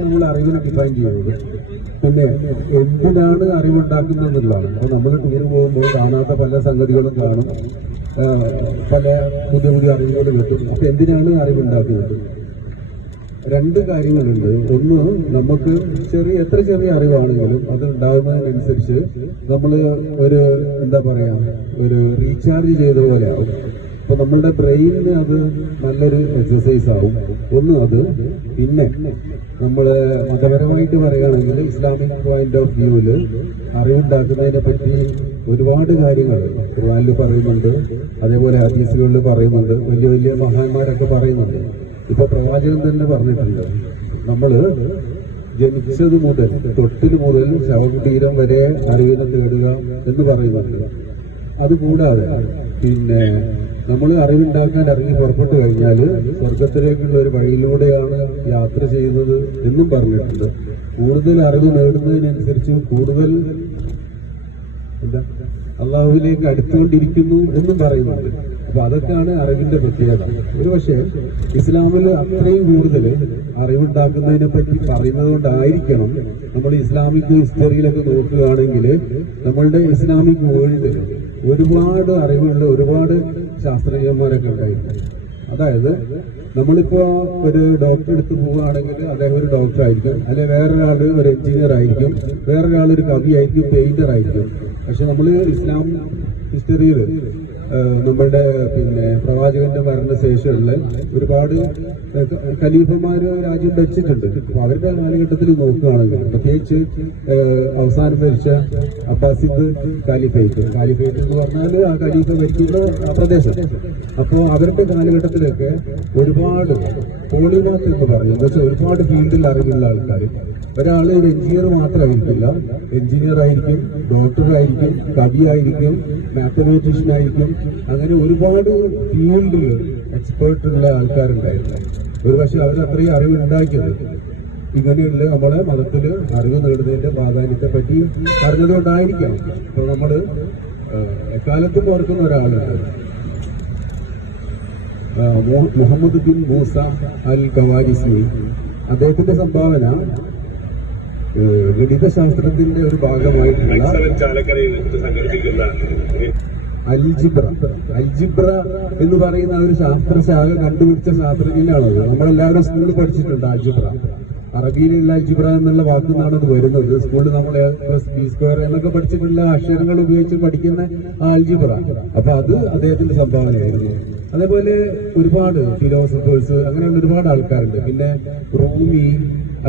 നമ്മൾ അറിവിനെ ഡിഫൈൻ ചെയ്യുന്നത്. പിന്നെ എന്തിനാണ് അറിവുണ്ടാക്കുന്നത് എന്നുള്ളതാണ്. അപ്പൊ നമ്മൾ ടൂർ പോകുമ്പോൾ കാണാത്ത പല സംഗതികളും കാണും, പല പുതിയ പുതിയ അറിവുകൾ കിട്ടും. അപ്പൊ എന്തിനാണ് അറിവുണ്ടാക്കുന്നത്? രണ്ട് കാര്യങ്ങളുണ്ട്. ഒന്ന്, നമുക്ക് എത്ര ചെറിയ അറിവാണെങ്കിലും അത് ഉണ്ടാകുന്നതിനനുസരിച്ച് നമ്മൾ ഒരു ഒരു റീചാർജ് ചെയ്ത പോലെ ആവും. അപ്പൊ നമ്മളുടെ ബ്രെയിനിന് അത് നല്ലൊരു എക്സസൈസ് ആവും. ഒന്ന് അത്. പിന്നെ നമ്മള് മതപരമായിട്ട് പറയുകയാണെങ്കിൽ ഇസ്ലാമിക് പോയിന്റ് ഓഫ് വ്യൂവില് അറിവുണ്ടാക്കുന്നതിനെ പറ്റി ഒരുപാട് കാര്യങ്ങൾ ഖുർആനിൽ പറയുന്നുണ്ട്, അതേപോലെ ഹദീസുകളിൽ പറയുന്നുണ്ട്, വലിയ വലിയ മഹാന്മാരൊക്കെ പറയുന്നുണ്ട്. ഇപ്പൊ പ്രവാചകൻ തന്നെ പറഞ്ഞിട്ടുണ്ട്, നമ്മള് ജനിച്ചത് മുതൽ തൊട്ടിൽ മുതൽ ശവകുടീരം വരെ അറിവിനെ തേടുക എന്ന് പറയുന്നുണ്ട്. അതുകൂടാതെ പിന്നെ നമ്മൾ അറിവുണ്ടാക്കാൻ ഇറങ്ങി പുറപ്പെട്ടു കഴിഞ്ഞാൽ സ്വർഗത്തിലേക്കുള്ള ഒരു വഴിയിലൂടെയാണ് യാത്ര ചെയ്യുന്നത് എന്നും പറഞ്ഞിട്ടുണ്ട്. കൂടുതൽ അറിവ് നേടുന്നതിനനുസരിച്ച് കൂടുതൽ അള്ളാഹുവിലേക്ക് അടുത്തുകൊണ്ടിരിക്കുന്നു എന്നും പറയുന്നുണ്ട്. അപ്പൊ അതൊക്കെയാണ് അറിവിന്റെ പ്രത്യേകത. ഒരുപക്ഷെ ഇസ്ലാമിൽ അത്രയും കൂടുതൽ അറിവുണ്ടാക്കുന്നതിനെ പറ്റി പറയുന്നത് കൊണ്ടായിരിക്കണം നമ്മൾ ഇസ്ലാമിക് ഹിസ്റ്ററിയിലൊക്കെ നോക്കുകയാണെങ്കിൽ നമ്മളുടെ ഇസ്ലാമിക് വേൾഡിൽ ഒരുപാട് അറിവുള്ള ഒരുപാട് ശാസ്ത്രജ്ഞന്മാരൊക്കെ ഉണ്ടായിട്ടുണ്ട്. അതായത് നമ്മളിപ്പോ ഒരു ഡോക്ടറെ അടുത്ത് പോവുകയാണെങ്കിൽ അദ്ദേഹം ഒരു ഡോക്ടർ ആയിരിക്കും, അല്ലെ വേറൊരാൾ ഒരു എഞ്ചിനീയർ ആയിരിക്കും, വേറൊരാൾ ഒരു കവി ആയിരിക്കും, പെയിന്റർ ആയിരിക്കും. പക്ഷെ നമ്മൾ ഇസ്ലാം ഹിസ്റ്ററിയിൽ നമ്മളുടെ പ്രവാചകന്റെ മരണശേഷമുള്ള ഒരുപാട് ഖലീഫമാര് രാജ്യം ഭരിച്ചിട്ടുണ്ട്. അപ്പൊ അവരുടെ കാലഘട്ടത്തിൽ നോക്കുകയാണെങ്കിൽ പ്രത്യേകിച്ച് അവസാനം ഭരിച്ച അബ്ബാസിദ് കാലിഫേറ്റ് എന്ന് പറഞ്ഞാൽ ആ ഖലീഫ ഭരിക്കുന്ന ആ പ്രദേശം. അപ്പോ അവരുടെ കാലഘട്ടത്തിലൊക്കെ ഒരുപാട് പോളിമാത്ത് എന്ന് പറഞ്ഞു, എന്ന് വെച്ചാൽ ഒരുപാട് ഫീൽഡിൽ അറിവുള്ള ആൾക്കാർ. ഒരാൾ ഒരു എഞ്ചിനീയർ മാത്രമായിരിക്കില്ല, എഞ്ചിനീയർ ആയിരിക്കും, ഡോക്ടർ ആയിരിക്കും, കവിയായിരിക്കും, മാത്തമാറ്റീഷ്യൻ ആയിരിക്കും, അങ്ങനെ ഒരുപാട് ഫീൽഡിൽ എക്സ്പേർട്ടുള്ള ആൾക്കാരുണ്ടായിരുന്നു. ഒരു പക്ഷെ അവരത്രയും അറിവുണ്ടാക്കിയത് ഇങ്ങനെയുള്ള നമ്മളെ മതത്തിൽ അറിവ് നേടുന്നതിന്റെ പ്രാധാന്യത്തെ പറ്റി അറിഞ്ഞതുകൊണ്ടായിരിക്കണം. ഇപ്പൊ നമ്മള് എക്കാലത്തും ഓർക്കുന്ന ഒരാളുണ്ട്, മുഹമ്മദ് ബിൻ മൂസ അൽ ഖവാരിസി. അദ്ദേഹത്തിന്റെ സംഭാവന ഗണിതശാസ്ത്രത്തിന്റെ ഒരു ഭാഗമായിട്ടുള്ള അൽജിബ്ര എന്ന് പറയുന്ന ഒരു ശാസ്ത്രശാഖ കണ്ടുപിടിച്ച ശാസ്ത്രജ്ഞനാണത്. നമ്മളെല്ലാവരും സ്കൂളിൽ പഠിച്ചിട്ടുണ്ട് അൽജിബ്ര. അറബിയിലുള്ള അൽജിബ്ര എന്നുള്ള വാക്കിൽ നിന്നാണ് അത് വരുന്നത്. സ്കൂളിൽ നമ്മൾ B² എന്നൊക്കെ പഠിച്ചിട്ടുള്ള അക്ഷരങ്ങൾ ഉപയോഗിച്ച് പഠിക്കുന്ന ആ അൽജിബ്ര. അപ്പൊ അത് അദ്ദേഹത്തിന്റെ സംഭാവനയായിരുന്നു. അതേപോലെ ഒരുപാട് ഫിലോസഫേഴ്സ്, അങ്ങനെയുള്ള ഒരുപാട് ആൾക്കാരുണ്ട്. പിന്നെ റൂമി,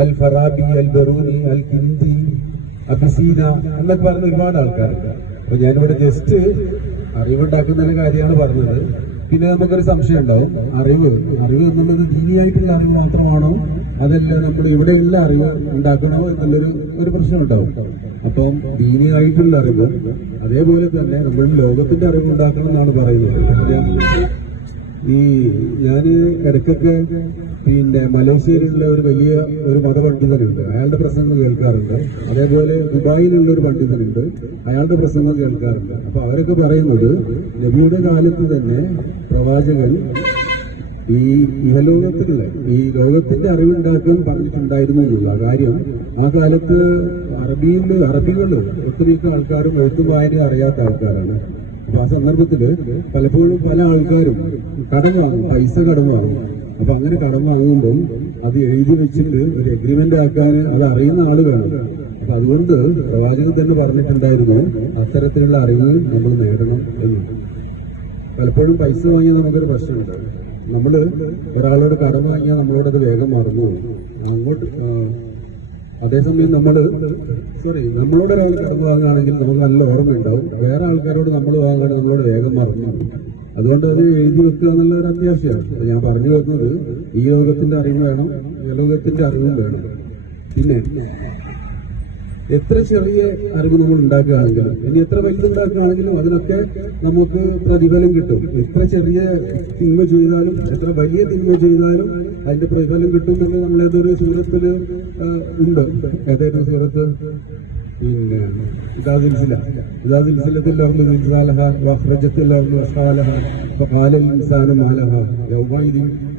അൽ ഫറാബി, അൽ ബറൂനി, അൽ കിന്ദി, അബിസീന എന്നൊക്കെ പറഞ്ഞ ഒരുപാട് ആൾക്കാരുണ്ട്. അപ്പൊ ഞാനിവിടെ ജസ്റ്റ് അറിവുണ്ടാക്കുന്ന കാര്യമാണ് പറഞ്ഞത്. പിന്നെ നമുക്കൊരു സംശയം ഉണ്ടാവും, അറിവ് എന്നുള്ളത് ദീനിയായിട്ടുള്ള അറിവ് മാത്രമാണോ, അതല്ല നമ്മൾ ഇവിടെയുള്ള അറിവ് ഉണ്ടാക്കണോ എന്നുള്ളൊരു പ്രശ്നം ഉണ്ടാവും. അപ്പം ദീനിയായിട്ടുള്ള അറിവ് അതേപോലെ തന്നെ നമ്മൾ ലോകത്തിന്റെ അറിവ് ഉണ്ടാക്കണം എന്നാണ് പറയുന്നത്. ഞാന് ഇടയ്ക്കൊക്കെ മലേഷ്യയിലുള്ള ഒരു വലിയ ഒരു മതപണ്ഡിതനുണ്ട്, അയാളുടെ പ്രസംഗം കേൾക്കാറുണ്ട്. അതേപോലെ ദുബായിലുള്ള ഒരു പണ്ഡിതനുണ്ട്, അയാളുടെ പ്രസംഗം കേൾക്കാറുണ്ട്. അപ്പൊ അവരൊക്കെ പറയുന്നത് നബിയുടെ കാലത്ത് തന്നെ പ്രവാചകൻ ഈ ഇഹലോകത്തിലുള്ള ഈ ലോകത്തിന്റെ അറിവുണ്ടാക്കാൻ പറഞ്ഞിട്ടുണ്ടായിരുന്നു എന്നുള്ള കാര്യം. ആ കാലത്ത് അറബികളിൽ ഒട്ടുമിക്ക ആൾക്കാരും എഴുത്തും വായന അറിയാത്ത ആൾക്കാരാണ്. അപ്പൊ ആ സന്ദർഭത്തില് പലപ്പോഴും പല ആൾക്കാരും കടം വാങ്ങും, പൈസ കടം വാങ്ങും. അപ്പൊ അങ്ങനെ കടം വാങ്ങുമ്പം അത് എഴുതി വെച്ചിട്ട് ഒരു എഗ്രിമെന്റ് ആക്കാൻ അത് അറിയുന്ന ആള് വേണം. അപ്പൊ അതുകൊണ്ട് പ്രവാചകൻ തന്നെ പറഞ്ഞിട്ടുണ്ടായിരുന്നു അത്തരത്തിലുള്ള അറിവ് നമ്മൾ നേടണം എന്ന്. പലപ്പോഴും പൈസ വാങ്ങിയാൽ നമുക്കൊരു പ്രശ്നമുണ്ട്. നമ്മള് ഒരാളോട് കടം വാങ്ങിയാൽ നമ്മളോടത് വേഗം മറന്നു അങ്ങോട്ട്. അതേസമയം നമ്മളോട് ഒരാൾ കടന്നു വാങ്ങുകയാണെങ്കിൽ നമുക്ക് നല്ല ഓർമ്മയുണ്ടാവും. വേറെ ആൾക്കാരോട് നമ്മൾ വാങ്ങുകയാണെങ്കിൽ നമ്മളോട് വേഗം മറന്നു. അതുകൊണ്ട് അത് എഴുതി വെക്കുക എന്നുള്ള ഒരു അത്യാവശ്യമാണ്. ഞാൻ പറഞ്ഞു വരുന്നത് ഈ ലോകത്തിന്റെ അറിവ് വേണം, ഈ ലോകത്തിന്റെ അറിവും വേണം. പിന്നെ എത്ര ചെറിയ അറിവ് നമ്മൾ ഉണ്ടാക്കുകയാണെങ്കിലും ഇനി എത്ര വലുതുണ്ടാക്കുകയാണെങ്കിലും അതിനൊക്കെ നമുക്ക് പ്രതിഫലം കിട്ടും. എത്ര ചെറിയ തിന്മ ചെയ്താലും എത്ര വലിയ തിന്മ ചെയ്താലും അതിന്റെ പ്രതിഫലം കിട്ടും എന്ന് നമ്മളേതൊരു സൂറത്തിൽ ഉണ്ട്. ഏതായിരുന്നു സൂറത്ത്?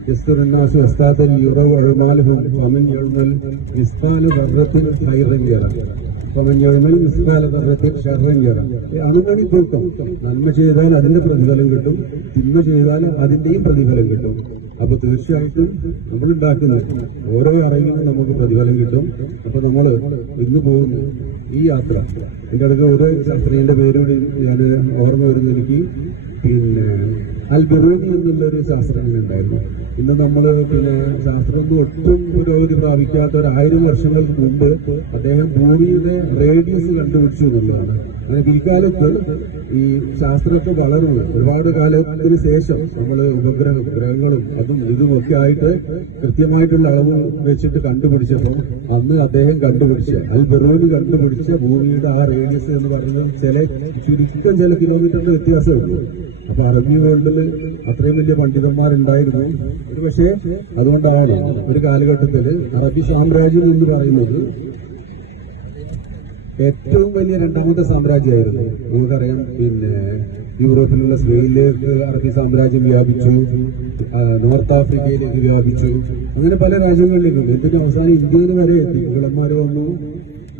يستر الناس واستاذ يروا أعمالهم ومن يعمل مثقال ذرة خيرا يرى ومن يعمل مثقال ذرة شرا يرى അങ്ങനെ കൊടുക്കും. നന്മ ചെയ്താൽ അതിന്റെ പ്രതിഫലം കിട്ടും, തിന്മ ചെയ്താൽ അതിന്റെയും പ്രതിഫലം കിട്ടും. അപ്പൊ തീർച്ചയായിട്ടും നമ്മളുണ്ടാക്കുന്ന ഓരോ അറിവിനും നമുക്ക് പ്രതിഫലം കിട്ടും. അപ്പൊ നമ്മൾ ഇന്ന് പോകുന്നു ഈ യാത്ര. എന്റെ അടുത്ത് ഒരു ശാസ്ത്രീയന്റെ പേര് ഞാൻ ഓർമ്മ വരുന്നു എനിക്ക്. പിന്നെ അൽബറൂനി എന്നുള്ളൊരു ശാസ്ത്രജ്ഞൻ ഉണ്ടായിരുന്നു. ഇന്ന് നമ്മൾ ശാസ്ത്രമൊന്നും ഒട്ടും പുരോഗതി പ്രാപിക്കാത്ത 1000 വർഷങ്ങൾക്ക് മുമ്പ് അദ്ദേഹം ഭൂമിയുടെ റേഡിയസ് കണ്ടുപിടിച്ചു എന്നുള്ളതാണ്. അങ്ങനെ പിൽക്കാലത്ത് ഈ ശാസ്ത്രമൊക്കെ വളർന്നു ഒരുപാട് കാലത്തിന് ശേഷം നമ്മൾ ഗ്രഹങ്ങളും അതും ഇതുമൊക്കെ ആയിട്ട് കൃത്യമായിട്ടുള്ള അളവ് വെച്ചിട്ട് കണ്ടുപിടിച്ചപ്പോൾ അന്ന് അദ്ദേഹം കണ്ടുപിടിച്ച അൽബറൂനി കണ്ടുപിടിച്ച ഭൂമിയുടെ ആ റേഡിയസ് എന്ന് പറയുന്നത് ചുരുക്കം ചില കിലോമീറ്ററിന്റെ വ്യത്യാസമുള്ളൂ. അപ്പൊ അറബി വേൾഡിൽ അത്രയും വലിയ പണ്ഡിതന്മാരുണ്ടായിരുന്നു. ഒരു പക്ഷേ അതുകൊണ്ടാണ് ഒരു കാലഘട്ടത്തിൽ അറബി സാമ്രാജ്യം എന്ന് പറയുന്നത് ഏറ്റവും വലിയ രണ്ടാമത്തെ സാമ്രാജ്യമായിരുന്നു. നമുക്കറിയാം യൂറോപ്പിലുള്ള സ്പെയിനിലേക്ക് അറബി സാമ്രാജ്യം വ്യാപിച്ചു, നോർത്ത് ആഫ്രിക്കയിലേക്ക് വ്യാപിച്ചു, അങ്ങനെ പല രാജ്യങ്ങളിലേക്കും. എന്തിനും അവസാനം ഇന്ത്യയിൽ വരെ എത്തി. മുഗളന്മാർ വന്നു,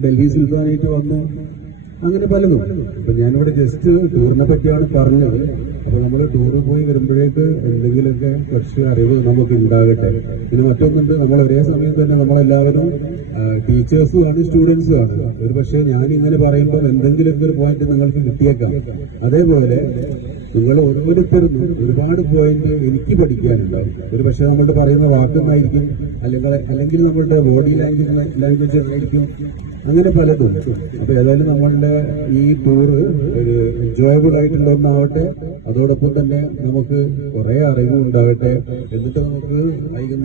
ഡൽഹി സുൽത്താനേറ്റ് വന്നു, അങ്ങനെ പലതും. അപ്പൊ ഞാനിവിടെ ജസ്റ്റ് ടൂറിനെ പറ്റിയാണ് പറഞ്ഞത്. അപ്പൊ നമ്മൾ ടൂറ് പോയി വരുമ്പോഴേക്ക് എന്തെങ്കിലുമൊക്കെ കുറച്ച് അറിവ് നമുക്ക് ഉണ്ടാകട്ടെ. പിന്നെ മറ്റൊന്നുണ്ട്, നമ്മൾ ഒരേ സമയം തന്നെ നമ്മളെല്ലാവരും ടീച്ചേഴ്സുമാണ് സ്റ്റുഡൻസുമാണ്. ഒരു പക്ഷേ ഞാനിങ്ങനെ പറയുമ്പോൾ എന്തെങ്കിലുമൊക്കെ ഒരു പോയിന്റ് നിങ്ങൾക്ക് കിട്ടിയേക്കാം. അതേപോലെ നിങ്ങൾ ഓരോരുത്തരും ഒരുപാട് പോയിന്റ് എനിക്ക് പഠിക്കാനുണ്ടായി. ഒരു പക്ഷെ നമ്മളുടെ പറയുന്ന വാക്കുന്നായിരിക്കും, അല്ലെങ്കിൽ നമ്മളുടെ ബോഡി ലാംഗ്വേജ് ആയിരിക്കും, അങ്ങനെ പലതും. അപ്പൊ ഏതായാലും നമ്മളുടെ ഈ ടൂറ് ഒരു എൻജോയബിൾ ആയിട്ടുള്ള ഒന്നാവട്ടെ. അതോടൊപ്പം തന്നെ നമുക്ക് കുറെ അറിവും ഉണ്ടാകട്ടെ. എന്നിട്ട് നമുക്ക്